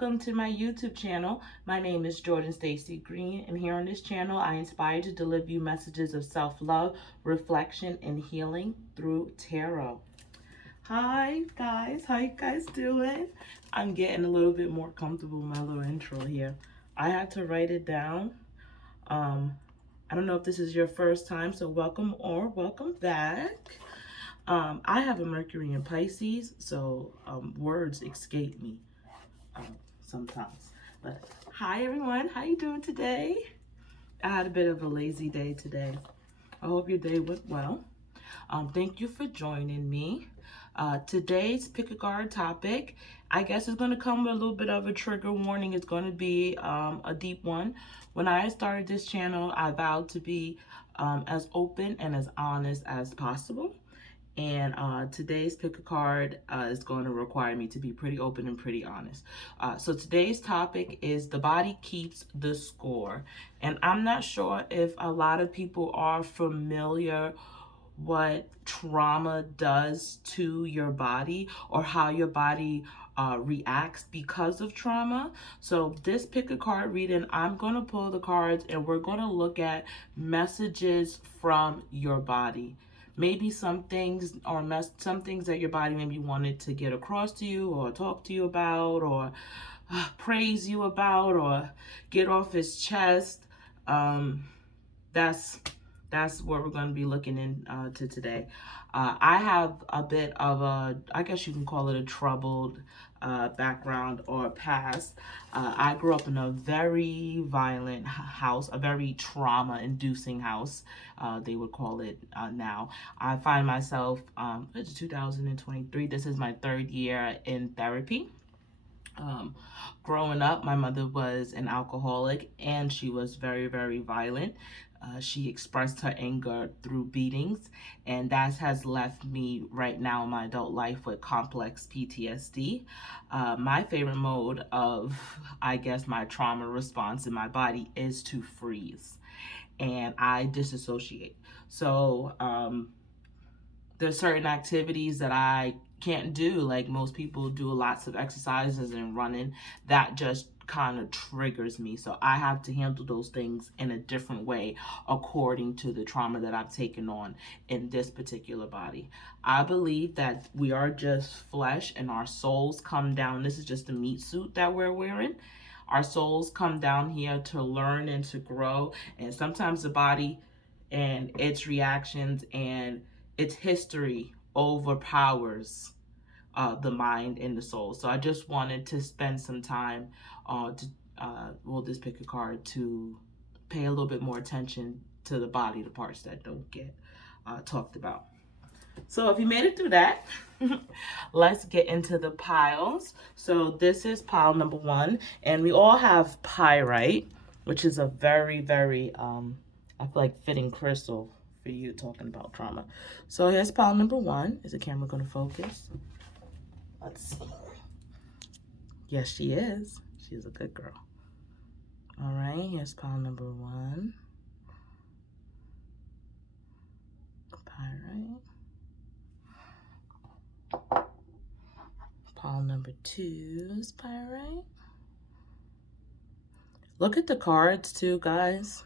welcome to my YouTube channel. My name is Jordan Stacy Green, and here on this channel, I inspire to deliver you messages of self-love, reflection, and healing through tarot. Hi guys, how you guys doing? I'm getting a little bit more comfortable with my little intro here. I had to write it down. I don't know if this is your first time, so welcome or welcome back. I have a Mercury in Pisces, so words escape me sometimes. But hi everyone, how you doing today? I had a bit of a lazy day today. I hope your day went well. Thank you for joining me. Today's pick a card topic, I guess, is going to come with a little bit of a trigger warning. It's going to be a deep one. When I started this channel, I vowed to be as open and as honest as possible. And today's pick a card is going to require me to be pretty open and pretty honest. So today's topic is the body keeps the score. And I'm not sure if a lot of people are familiar what trauma does to your body or how your body reacts because of trauma. So this pick a card reading, I'm going to pull the cards and we're going to look at messages from your body. Maybe some things or some things that your body maybe wanted to get across to you or talk to you about or praise you about or get off its chest. That's what we're going to be looking into today. I have a bit of a, I guess you can call it a troubled background or past. I grew up in a very violent house, a very trauma-inducing house, they would call it now. I find myself, it's 2023, this is my third year in therapy. Growing up, my mother was an alcoholic and she was very, very violent. She expressed her anger through beatings, and that has left me right now in my adult life with complex PTSD. My favorite mode of, I guess, my trauma response in my body is to freeze, and I disassociate. So there's certain activities that I can't do, like most people do lots of exercises and running, that just kind of triggers me. So I have to handle those things in a different way according to the trauma that I've taken on in this particular body. I believe that we are just flesh and our souls come down. This is just a meat suit that we're wearing. Our souls come down here to learn and to grow, and sometimes the body and its reactions and its history overpowers the mind and the soul. So I just wanted to spend some time we'll just pick a card to pay a little bit more attention to the body, the parts that don't get talked about. So if you made it through that, let's get into the piles. So this is pile number 1, and we all have pyrite, which is a very, very, I feel like fitting crystal for you talking about trauma. So here's pile number 1. Is the camera going to focus? Let's see. Yes, she is. She's a good girl. All right, here's pile number 1. Pyrite. Pile number 2 is pyrite. Look at the cards too, guys.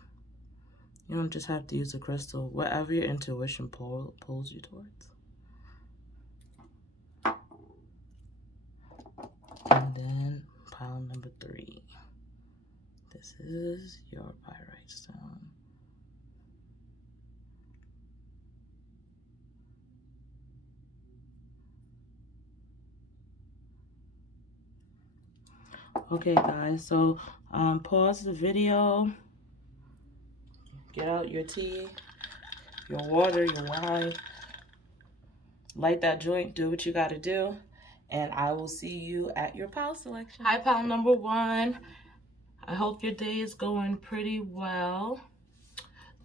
You don't just have to use a crystal, whatever your intuition pulls you towards. And then pile number 3. This is your pyrite stone. Okay, guys, so pause the video. Get out your tea, your water, your wine. Light that joint, do what you got to do. And I will see you at your pile selection. Hi, pile number 1. I hope your day is going pretty well.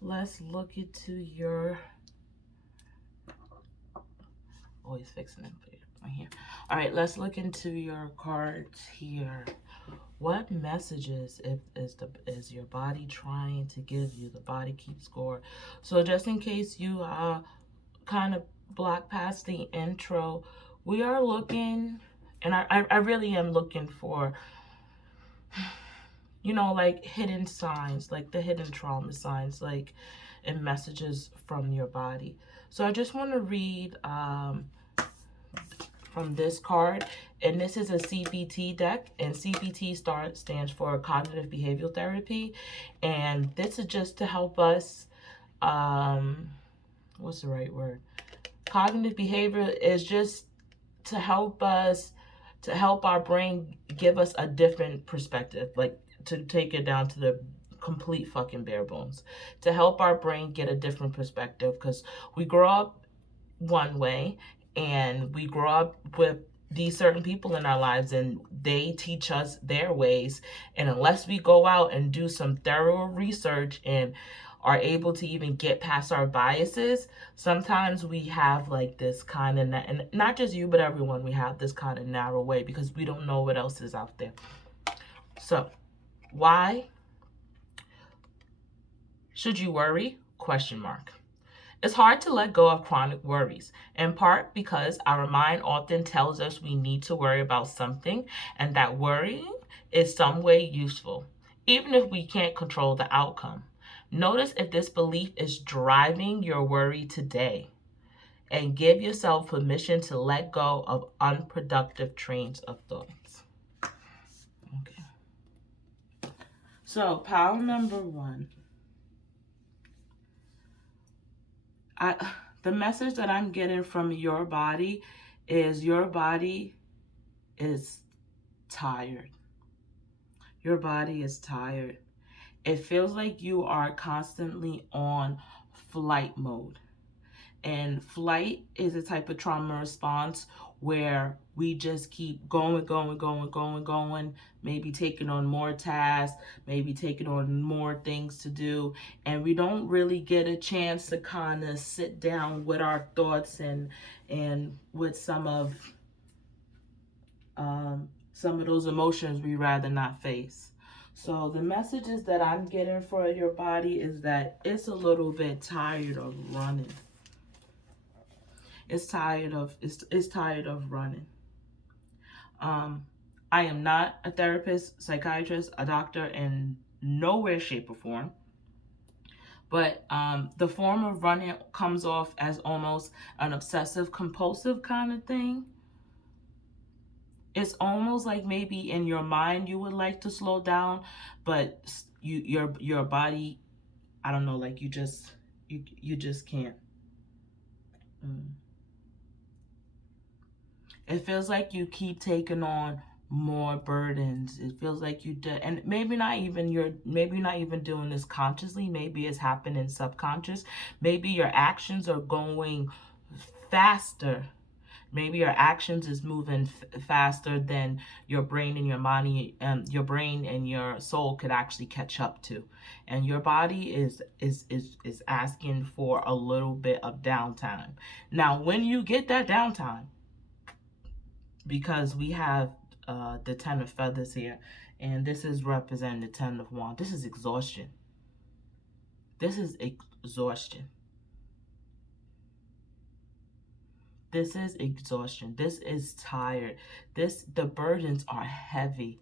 Let's look into your... Always fixing it right here. All right, let's look into your cards here. What messages is your body trying to give you? The body keeps score. So just in case you kind of block past the intro, we are looking, and I really am looking for you know, like hidden signs, like the hidden trauma signs, like and messages from your body. So I just want to read from this card, and this is a CBT deck, and CBT stands for Cognitive Behavioral Therapy, and this is just to help us, what's the right word? Cognitive behavior is just to help us, to help our brain give us a different perspective, like to take it down to the complete fucking bare bones, to help our brain get a different perspective, because we grow up one way and we grow up with these certain people in our lives and they teach us their ways, and unless we go out and do some thorough research and are able to even get past our biases, sometimes we have like this kind of, and not just you but everyone, we have this kind of narrow way because we don't know what else is out there. So why should you worry? Question mark. It's hard to let go of chronic worries, in part because our mind often tells us we need to worry about something and that worrying is some way useful, even if we can't control the outcome. Notice if this belief is driving your worry today, and give yourself permission to let go of unproductive trains of thoughts. Okay. So, pile number one. The message that I'm getting from your body is your body is tired. Your body is tired. It feels like you are constantly on flight mode. And flight is a type of trauma response where we just keep going, maybe taking on more tasks, maybe taking on more things to do. And we don't really get a chance to kind of sit down with our thoughts and with some of those emotions we rather not face. So the messages that I'm getting for your body is that it's a little bit tired of running. It's tired of running. I am not a therapist, psychiatrist, a doctor in no way, shape, or form. But the form of running comes off as almost an obsessive compulsive kind of thing. It's almost like maybe in your mind you would like to slow down, but your body, I don't know, like you just can't. It feels like you keep taking on more burdens. It feels like you do, and maybe not even doing this consciously. Maybe it's happening subconscious. Maybe your actions are going faster. Maybe your actions is moving faster than your brain and your body, your brain and your soul could actually catch up to, and your body is asking for a little bit of downtime. Now, when you get that downtime, because we have the 10 of feathers here, and this is representing the 10 of wands. This is exhaustion. This is exhaustion. This is exhaustion. This is tired. The burdens are heavy.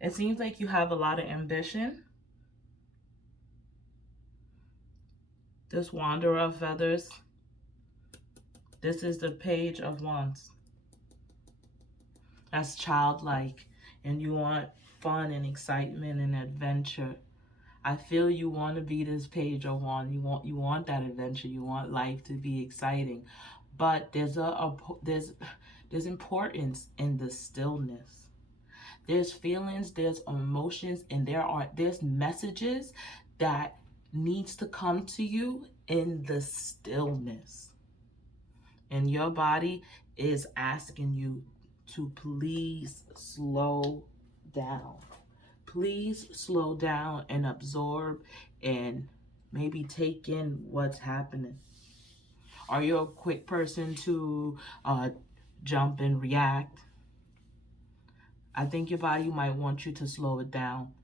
It seems like you have a lot of ambition. This wanderer of feathers. This is the page of wands. That's childlike, and you want fun and excitement and adventure. I feel you want to be this page of wands. You want that adventure. You want life to be exciting, but there's importance in the stillness. There's feelings, there's emotions, and there's messages that needs to come to you in the stillness. And your body is asking you to please slow down. Please slow down and absorb and maybe take in what's happening. Are you a quick person to jump and react? I think your body might want you to slow it down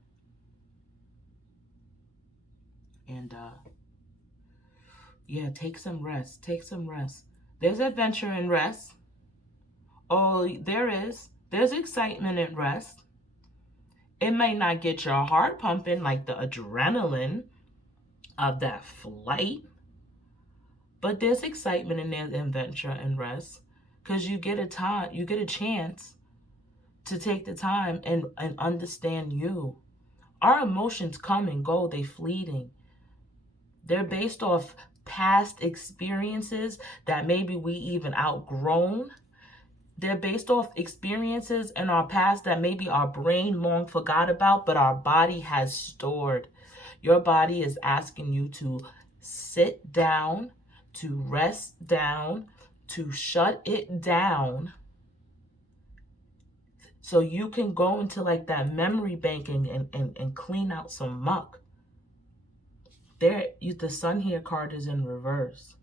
and Yeah, take some rest. Take some rest. There's adventure in rest. Oh, there is. There's excitement in rest. It may not get your heart pumping like the adrenaline of that flight, but there's excitement in there's adventure and rest because you get a chance to take the time and understand you. Our emotions come and go, they fleeting. They're based off past experiences that maybe we even outgrown. They're based off experiences in our past that maybe our brain long forgot about, but our body has stored. Your body is asking you to sit down, to rest down, to shut it down so you can go into like that memory bank and clean out some muck. The sun here card is in reverse.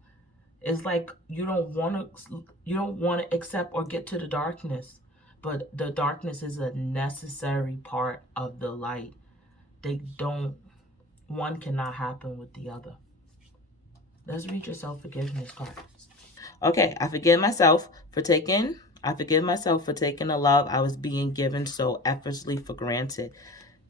It's like you don't want to accept or get to the darkness, but the darkness is a necessary part of the light. They don't One cannot happen with the other. Let's read your self-forgiveness cards. Okay, I forgive myself for taking the love I was being given so effortlessly for granted.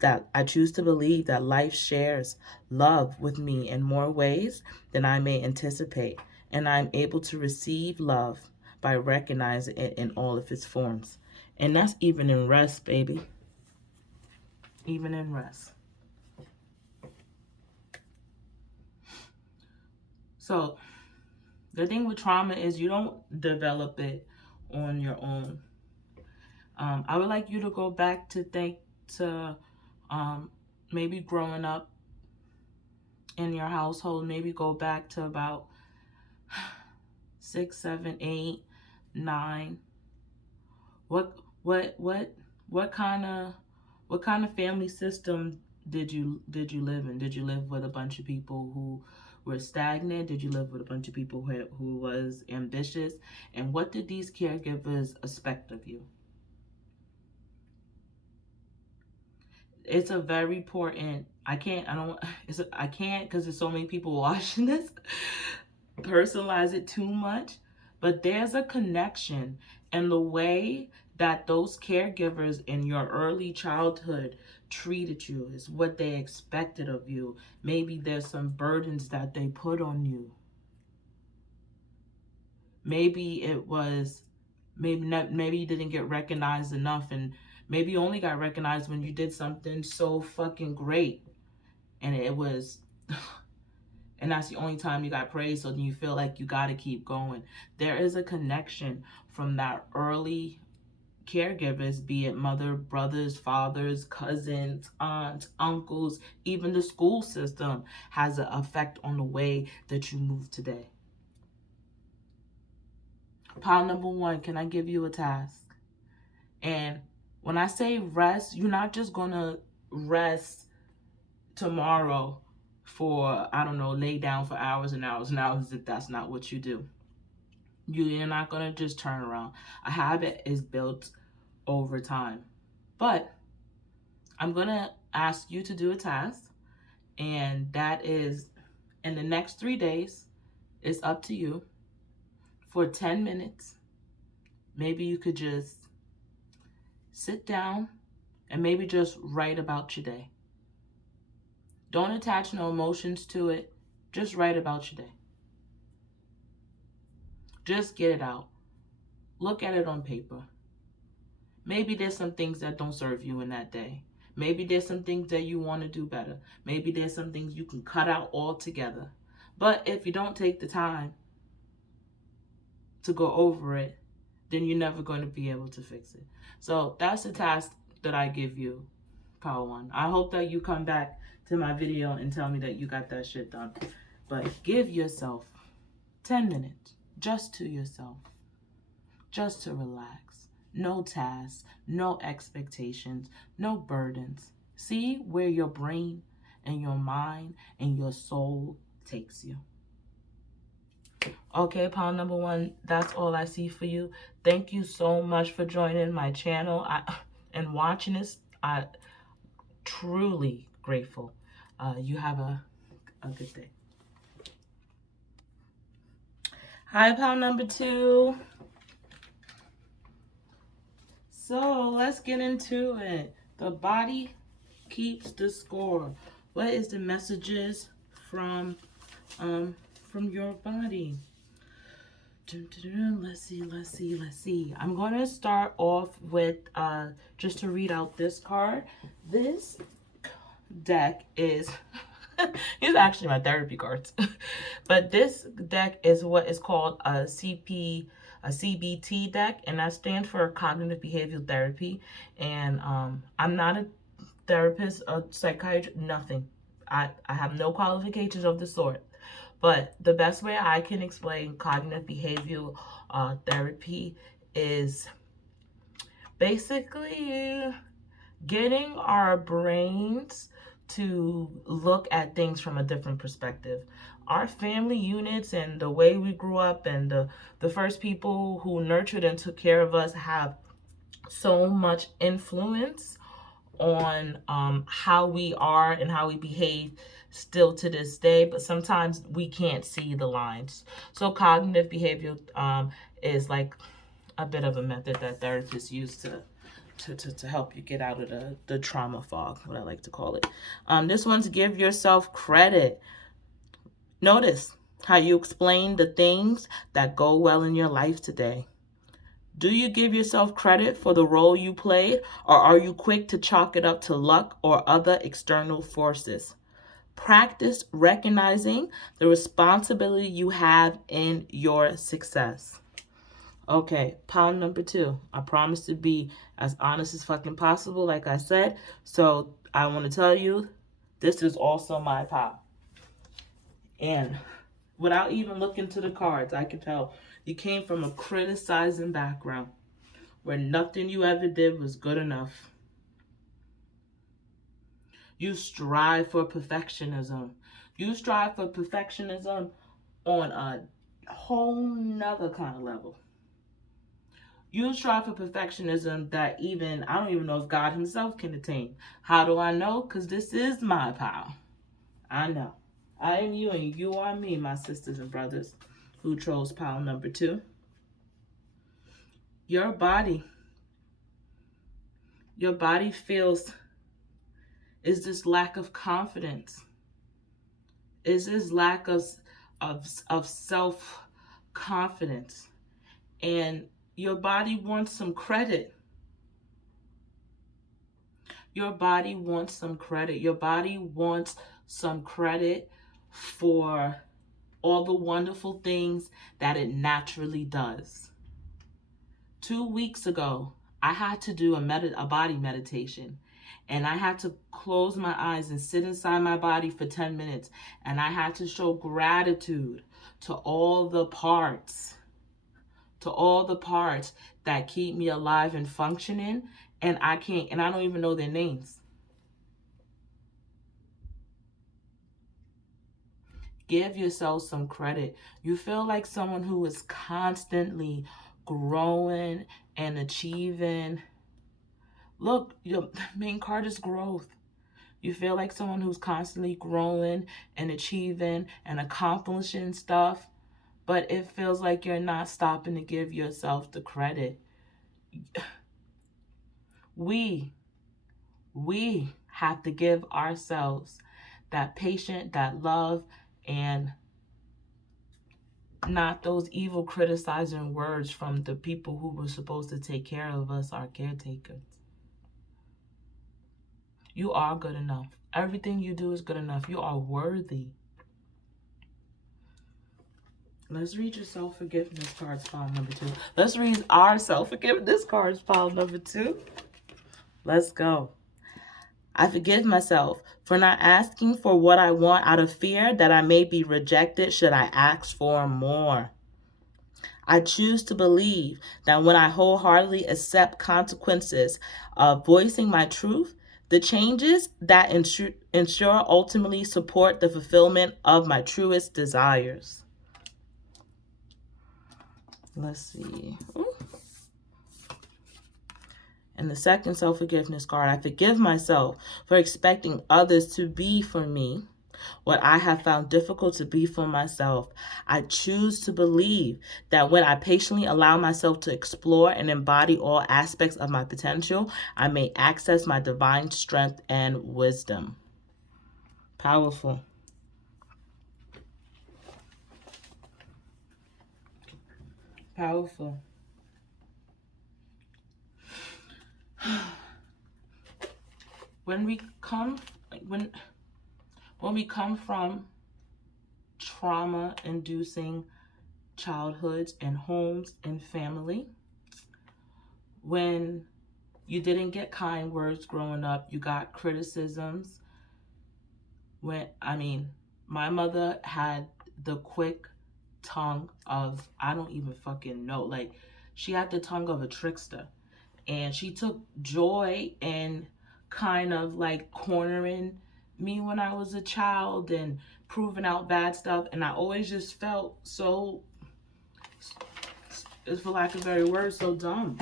That I choose to believe that life shares love with me in more ways than I may anticipate, and I'm able to receive love by recognizing it in all of its forms. And that's even in rest, baby. Even in rest. So the thing with trauma is you don't develop it on your own. I would like you to go back to um, maybe growing up in your household. Maybe go back to about 6, 7, 8, 9. What what what what kind of family system did you live in? Did you live with a bunch of people who were stagnant? Did you live with a bunch of people who was ambitious? And what did these caregivers expect of you? It's a very important. I don't. I can't because there's so many people watching this. Personalize it too much, but there's a connection, and the way that those caregivers in your early childhood treated you is what they expected of you. Maybe there's some burdens that they put on you. Maybe it was maybe you didn't get recognized enough, and maybe you only got recognized when you did something so fucking great, and it was and that's the only time you got praised, so then you feel like you got to keep going. There is a connection from that early caregivers, be it mother, brothers, fathers, cousins, aunts, uncles, even the school system has an effect on the way that you move today. Pile number 1, can I give you a task? And when I say rest, you're not just going to rest tomorrow for, I don't know, lay down for hours and hours and hours if that's not what you do. You're not going to just turn around. A habit is built over time. But I'm going to ask you to do a task, and that is in the next 3 days. It's up to you. For 10 minutes, maybe you could just sit down and maybe just write about your day. Don't attach no emotions to it. Just write about your day. Just get it out. Look at it on paper. Maybe there's some things that don't serve you in that day. Maybe there's some things that you want to do better. Maybe there's some things you can cut out altogether. But if you don't take the time to go over it, then you're never going to be able to fix it. So that's the task that I give you, Power One. I hope that you come back to my video and tell me that you got that shit done. But give yourself 10 minutes just to yourself, just to relax. No tasks, no expectations, no burdens. See where your brain and your mind and your soul takes you. Okay, pile number 1, that's all I see for you. Thank you so much for joining my channel and watching this. I truly grateful. You have a good day. Hi, pile number 2. So let's get into it. The body keeps the score. What is the messages from your body? Let's see. I'm going to start off with just to read out this card. This deck is it's actually my therapy cards. But this deck is what is called a CBT deck, and that stands for cognitive behavioral therapy. And I'm not a therapist, a psychiatrist, nothing. I have no qualifications of the sort. But the best way I can explain cognitive behavioral therapy is basically getting our brains to look at things from a different perspective. Our family units and the way we grew up and the first people who nurtured and took care of us have so much influence on how we are and how we behave still to this day, but sometimes we can't see the lines. So cognitive behavioral is like a bit of a method that therapists use to help you get out of the trauma fog, what I like to call it. This one's give yourself credit. Notice how you explain the things that go well in your life today. Do you give yourself credit for the role you played, or are you quick to chalk it up to luck or other external forces? Practice recognizing the responsibility you have in your success. Okay, pound number 2. I promise to be as honest as fucking possible, like I said. So I want to tell you, this is also my pile. And without even looking to the cards, I can tell you came from a criticizing background where nothing you ever did was good enough. You strive for perfectionism. You strive for perfectionism on a whole nother kind of level. You strive for perfectionism that even, I don't even know if God himself can attain. How do I know? Because this is my power. I know. I am you and you are me, my sisters and brothers who chose pile number 2. Your body feels, is this lack of confidence? Is this lack of self-confidence? And your body wants some credit. Your body wants some credit. Your body wants some credit for all the wonderful things that it naturally does. 2 weeks ago, I had to do a body meditation. And I had to close my eyes and sit inside my body for 10 minutes. And I had to show gratitude to all the parts, that keep me alive and functioning. And I don't even know their names. Give yourself some credit. You feel like someone who is constantly growing and achieving. Look, your main card is growth. You feel like someone who's constantly growing and achieving and accomplishing stuff, but it feels like you're not stopping to give yourself the credit. We have to give ourselves that patience, that love, and not those evil criticizing words from the people who were supposed to take care of us, our caretakers. You are good enough. Everything you do is good enough. You are worthy. Let's read your self-forgiveness cards, pile number 2. Let's read our self-forgiveness cards, pile number 2. Let's go. I forgive myself for not asking for what I want out of fear that I may be rejected should I ask for more. I choose to believe that when I wholeheartedly accept consequences of voicing my truth, the changes that ensure ultimately support the fulfillment of my truest desires. Let's see. And the second self-forgiveness card, I forgive myself for expecting others to be for me what I have found difficult to be for myself. I choose to believe that when I patiently allow myself to explore and embody all aspects of my potential, I may access my divine strength and wisdom. Powerful. Powerful. When we come from trauma inducing childhoods and homes and family, when you didn't get kind words growing up, you got criticisms. My mother had the quick tongue of, I don't even fucking know, like, she had the tongue of a trickster, and she took joy in kind of like cornering me when I was a child and proving out bad stuff, and I always just felt so, for lack of a better word, so dumb.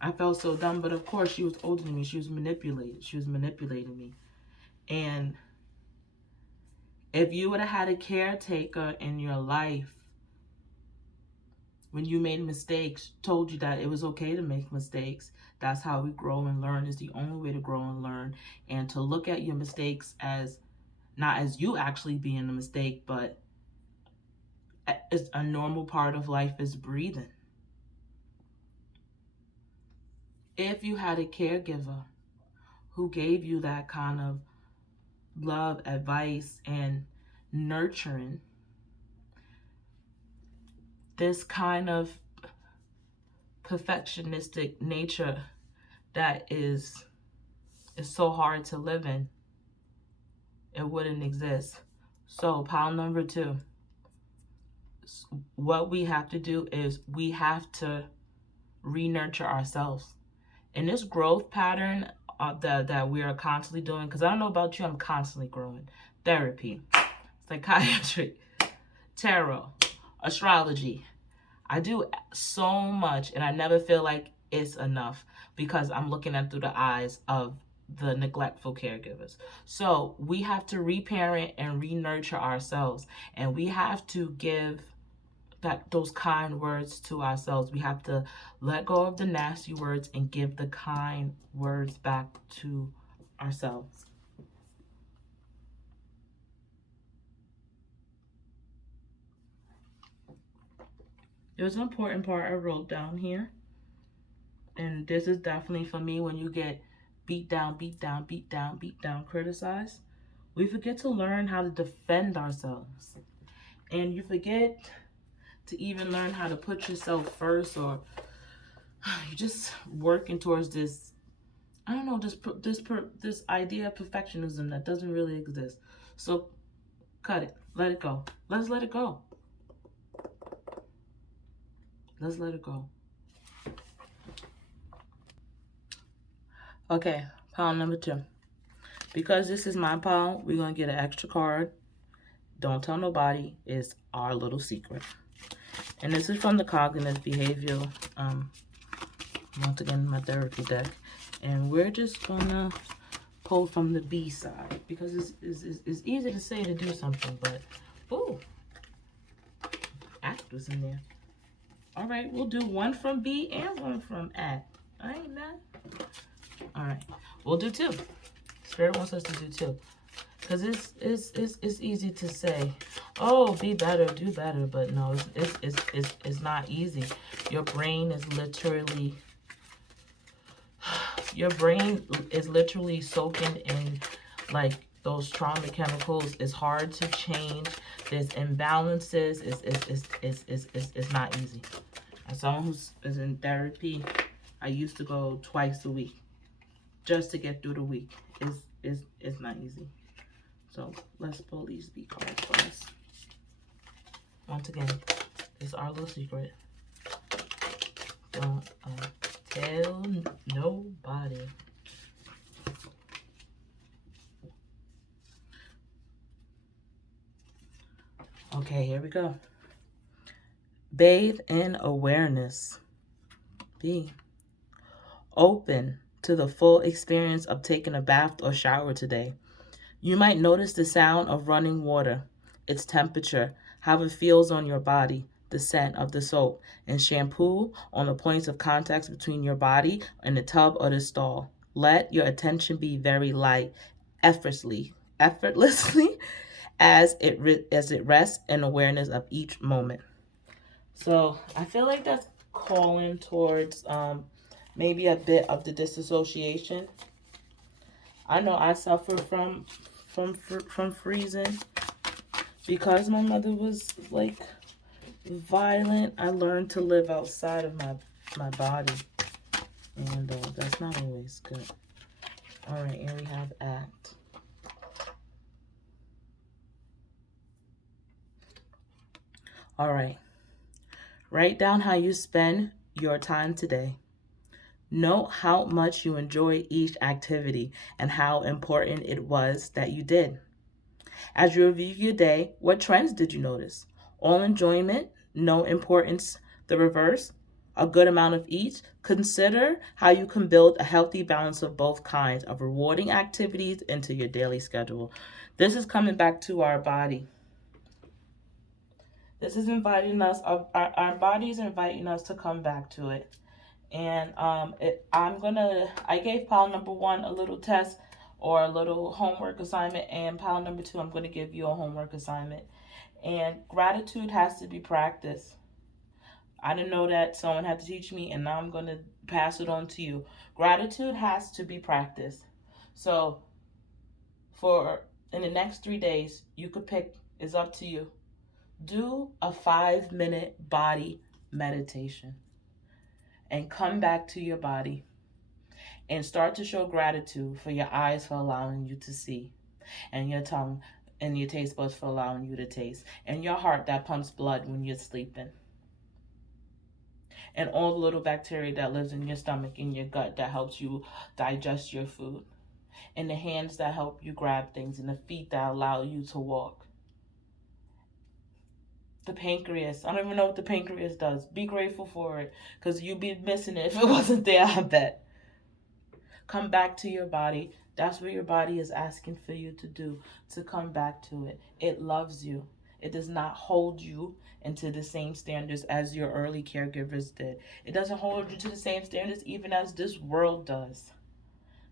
I felt so dumb, but of course she was older than me. She was manipulated. She was manipulating me. And if you would have had a caretaker in your life when you made mistakes, told you that it was okay to make mistakes, that's how we grow and learn. Is the only way to grow and learn. And to look at your mistakes as not as you actually being a mistake, but as a normal part of life is breathing. If you had a caregiver who gave you that kind of love, advice, and nurturing, this kind of perfectionistic nature that is so hard to live in, it wouldn't exist. So pile number 2, what we have to do is we have to re-nurture ourselves. In this growth pattern that we are constantly doing, because I don't know about you, I'm constantly growing. Therapy, psychiatry, tarot, astrology. I do so much, and I never feel like it's enough because I'm looking at through the eyes of the neglectful caregivers. So we have to reparent and re-nurture ourselves, and we have to give those kind words to ourselves. We have to let go of the nasty words and give the kind words back to ourselves. There's an important part I wrote down here, and this is definitely for me. When you get beat down, criticized, we forget to learn how to defend ourselves, and you forget to even learn how to put yourself first, or you're just working towards this, I don't know, this idea of perfectionism that doesn't really exist. So cut it, let it go. Let's let it go. Let's let it go. Okay, pile number 2. Because this is my pile, we're going to get an extra card. Don't tell nobody. It's our little secret. And this is from the Cognitive Behavioral, once again, my therapy deck. And we're just going to pull from the B side, because it's easy to say to do something, but, ooh, act was in there. All right, we'll do one from B and one from A. I ain't mad. All right, we'll do 2. Spirit wants us to do 2. Because it's easy to say, oh, be better, do better. But no, it's not easy. Your brain is literally soaking in like those trauma chemicals. It's hard to change. There's imbalances. It's not easy. As someone who's in therapy, I used to go twice a week just to get through the week. It's not easy. So let's pull these B cards for us. Once again, it's our little secret. Don't tell nobody. Okay, here we go. Bathe in awareness. B. Open to the full experience of taking a bath or shower today. You might notice the sound of running water, its temperature, how it feels on your body, the scent of the soap and shampoo on the points of contact between your body and the tub or the stall. Let your attention be very light, effortlessly as it rests in awareness of each moment. So I feel like that's calling towards maybe a bit of the disassociation. I know I suffer from freezing because my mother was like violent. I learned to live outside of my body, and that's not always good. All right, and we have act. All right, write down how you spend your time today. Note how much you enjoy each activity and how important it was that you did. As you review your day, what trends did you notice? All enjoyment, no importance, the reverse, a good amount of each. Consider how you can build a healthy balance of both kinds of rewarding activities into your daily schedule. This is coming back to our body. This is inviting us, our bodies are inviting us to come back to it. And I gave pile number 1 a little test or a little homework assignment, and pile number 2, I'm going to give you a homework assignment. And gratitude has to be practiced. I didn't know that. Someone had to teach me, and now I'm going to pass it on to you. Gratitude has to be practiced. So for in the next 3 days, you could pick, it's up to you. Do a 5-minute body meditation and come back to your body and start to show gratitude for your eyes for allowing you to see, and your tongue and your taste buds for allowing you to taste, and your heart that pumps blood when you're sleeping, and all the little bacteria that lives in your stomach and your gut that helps you digest your food, and the hands that help you grab things, and the feet that allow you to walk. The pancreas, I don't even know what the pancreas does. Be grateful for it, because you'd be missing it if it wasn't there, I bet. Come back to your body. That's what your body is asking for you to do, to come back to it. It loves you. It does not hold you into the same standards as your early caregivers did. It doesn't hold you to the same standards even as this world does.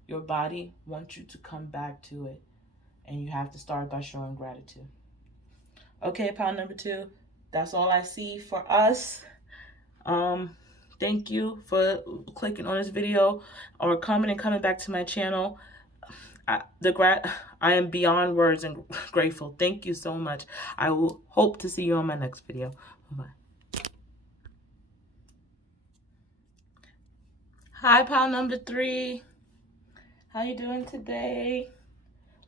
Your body wants you to come back to it, and you have to start by showing gratitude. Okay, pile number 2. That's all I see for us. Thank you for clicking on this video or coming back to my channel. I am beyond words and grateful. Thank you so much. I will hope to see you on my next video. Bye. Hi, pal number 3. How you doing today?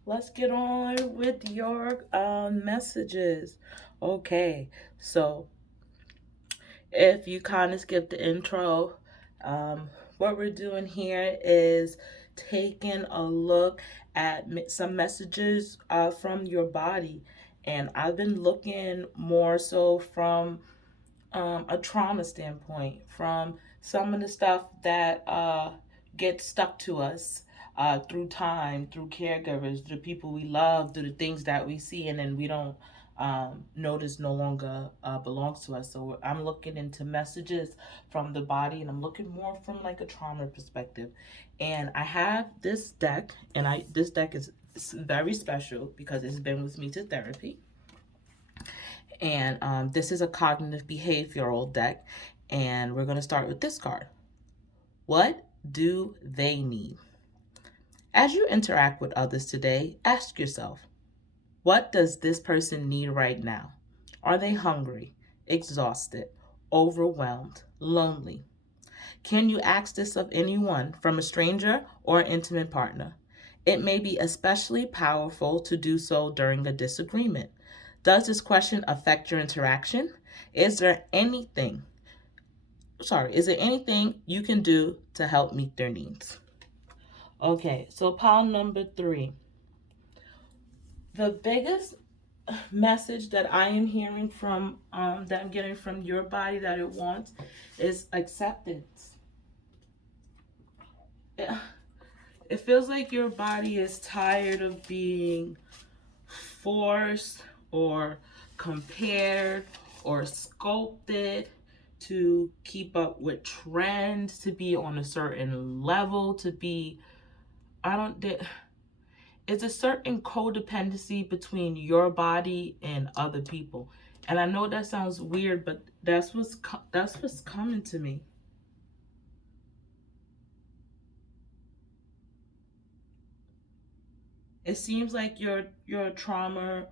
Let's get on with your messages. Okay, so if you kind of skip the intro, what we're doing here is taking a look at some messages from your body. And I've been looking more so from a trauma standpoint, from some of the stuff that gets stuck to us through time, through caregivers, through people we love, through the things that we see and then we don't notice no longer belongs to us. So I'm looking into messages from the body, and I'm looking more from like a trauma perspective. And I have this deck, and this deck is very special because it's been with me to therapy. And this is a cognitive behavioral deck, and we're going to start with this card. What do they need? As you interact with others today, ask yourself, what does this person need right now? Are they hungry, exhausted, overwhelmed, lonely? Can you ask this of anyone, from a stranger or an intimate partner? It may be especially powerful to do so during a disagreement. Does this question affect your interaction? Is there anything you can do to help meet their needs? Okay, so pile number 3. The biggest message that I am hearing from, that I'm getting from your body that it wants, is acceptance. It feels like your body is tired of being forced or compared or sculpted to keep up with trends, to be on a certain level, to be, I don't, it's a certain codependency between your body and other people. And I know that sounds weird, but that's what's coming to me. It seems like your trauma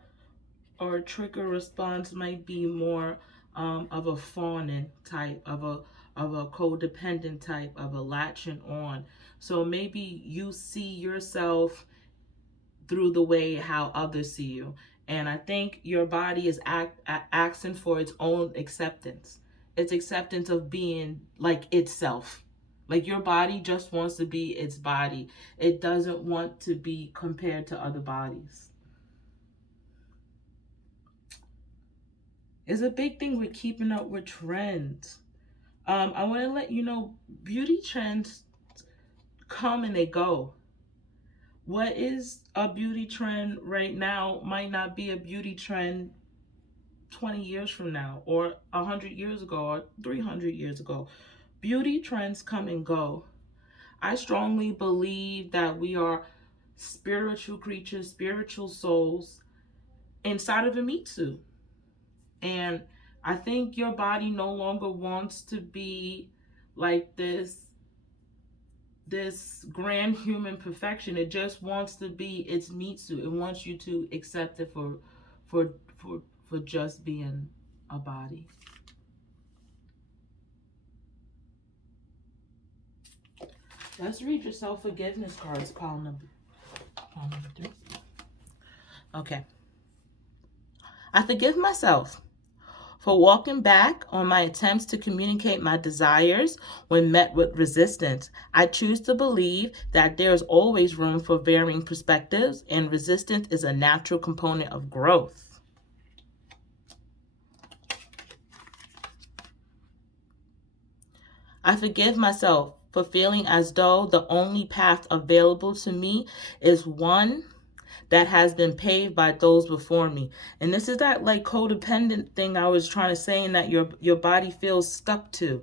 or trigger response might be more of a fawning type, of a codependent type, of a latching on. So maybe you see yourself through the way how others see you. And I think your body is asking for its own acceptance. Its acceptance of being like itself. Like your body just wants to be its body. It doesn't want to be compared to other bodies. It's a big thing with keeping up with trends. I want to let you know beauty trends come and they go. What is a beauty trend right now might not be a beauty trend 20 years from now, or 100 years ago, or 300 years ago. Beauty trends come and go. I strongly believe that we are spiritual creatures, spiritual souls inside of a meat suit. And I think your body no longer wants to be like this grand human perfection. It just wants to be its meat suit. It wants you to accept it for for for just being a body. Let's read your self-forgiveness cards, pile number 3. Okay. I forgive myself for walking back on my attempts to communicate my desires when met with resistance. I choose to believe that there is always room for varying perspectives, and resistance is a natural component of growth. I forgive myself for feeling as though the only path available to me is one that has been paved by those before me. And this is that like codependent thing I was trying to say, in that your body feels stuck to.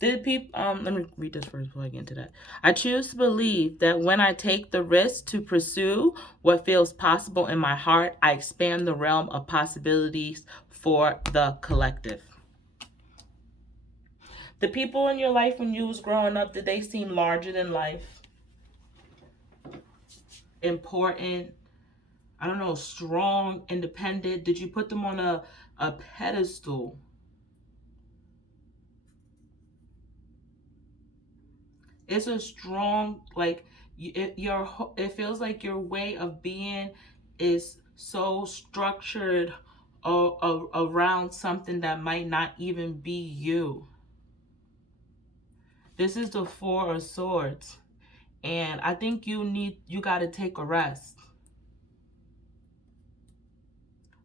Let me read this first before I get into that. I choose to believe that when I take the risk to pursue what feels possible in my heart, I expand the realm of possibilities for the collective. The people in your life when you was growing up, did they seem larger than life? Important, I don't know, strong, independent? Did you put them on a pedestal? It's a strong, like, it feels like your way of being is so structured around something that might not even be you. This is the Four of Swords. And I think you got to take a rest.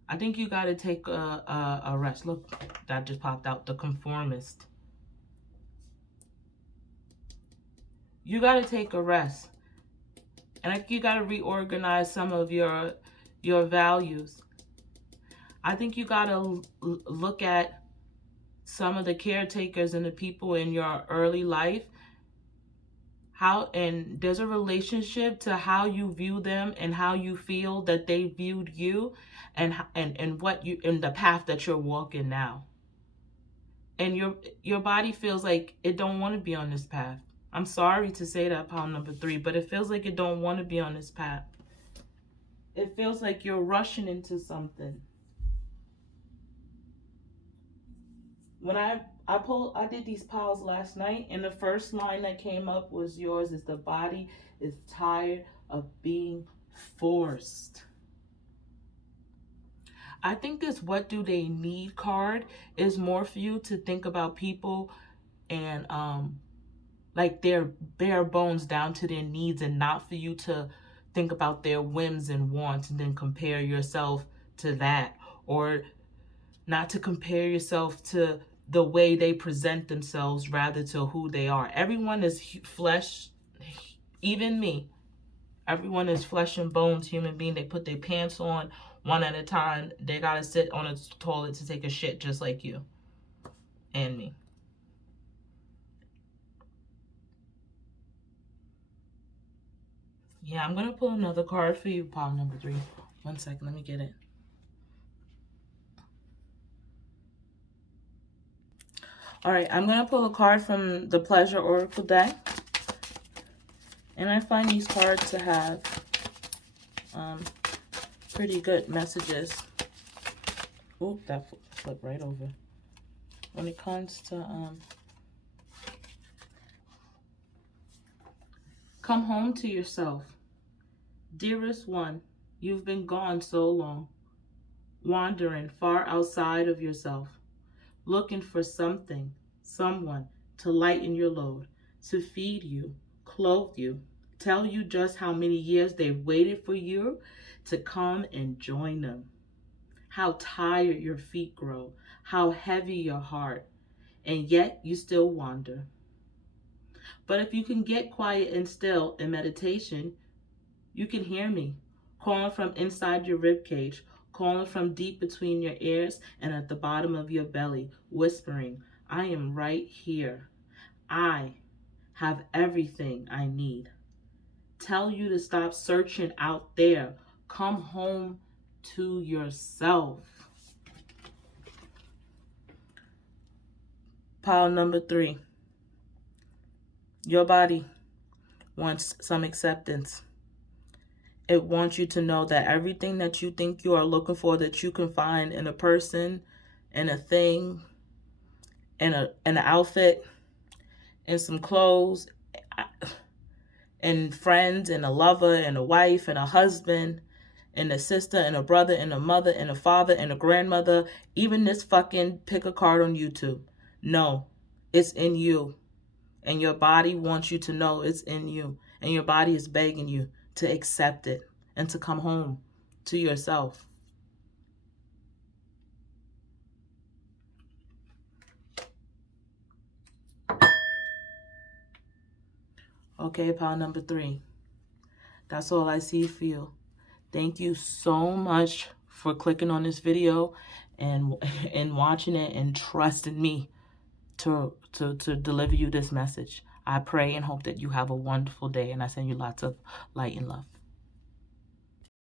I think you got to take a rest. Look, that just popped out, the Conformist. You got to take a rest. And I think you got to reorganize some of your values. I think you got to look at some of the caretakers and the people in your early life. And there's a relationship to how you view them and how you feel that they viewed you, and what you, in the path that you're walking now. And your body feels like it don't want to be on this path. I'm sorry to say that, pile number 3, but it feels like it don't want to be on this path. It feels like you're rushing into something. When I did these piles last night, and the first line that came up was yours. Is the body is tired of being forced. I think this "what do they need" card is more for you to think about people and like their bare bones down to their needs, and not for you to think about their whims and wants and then compare yourself to that, or not to compare yourself to the way they present themselves rather to who they are. Everyone is flesh, even me. Everyone is flesh and bones human being. They put their pants on one at a time. They gotta sit on a toilet to take a shit just like you and me. Yeah, I'm gonna pull another card for you, pile number 3. 1 second, let me get it. All right, I'm gonna pull a card from the Pleasure Oracle deck. And I find these cards to have pretty good messages. Oop, that flipped right over. When it comes to come home to yourself. Dearest one, you've been gone so long, wandering far outside of yourself, looking for something, someone to lighten your load, to feed you, clothe you, tell you just how many years they've waited for you to come and join them. How tired your feet grow, how heavy your heart, and yet you still wander. But if you can get quiet and still in meditation, you can hear me calling from inside your ribcage, calling from deep between your ears and at the bottom of your belly, whispering, I am right here. I have everything I need. Tell you to stop searching out there. Come home to yourself. Pile number 3. Your body wants some acceptance. It wants you to know that everything that you think you are looking for, that you can find in a person, in a thing, in an outfit, in some clothes, in friends, in a lover, in a wife, in a husband, in a sister, in a brother, in a mother, in a father, in a grandmother, even this fucking pick a card on YouTube. No, it's in you. And your body wants you to know it's in you. And your body is begging you to accept it and to come home to yourself. Okay, pile number 3. That's all I see for you. Thank you so much for clicking on this video and watching it and trusting me to deliver you this message. I pray and hope that you have a wonderful day, and I send you lots of light and love.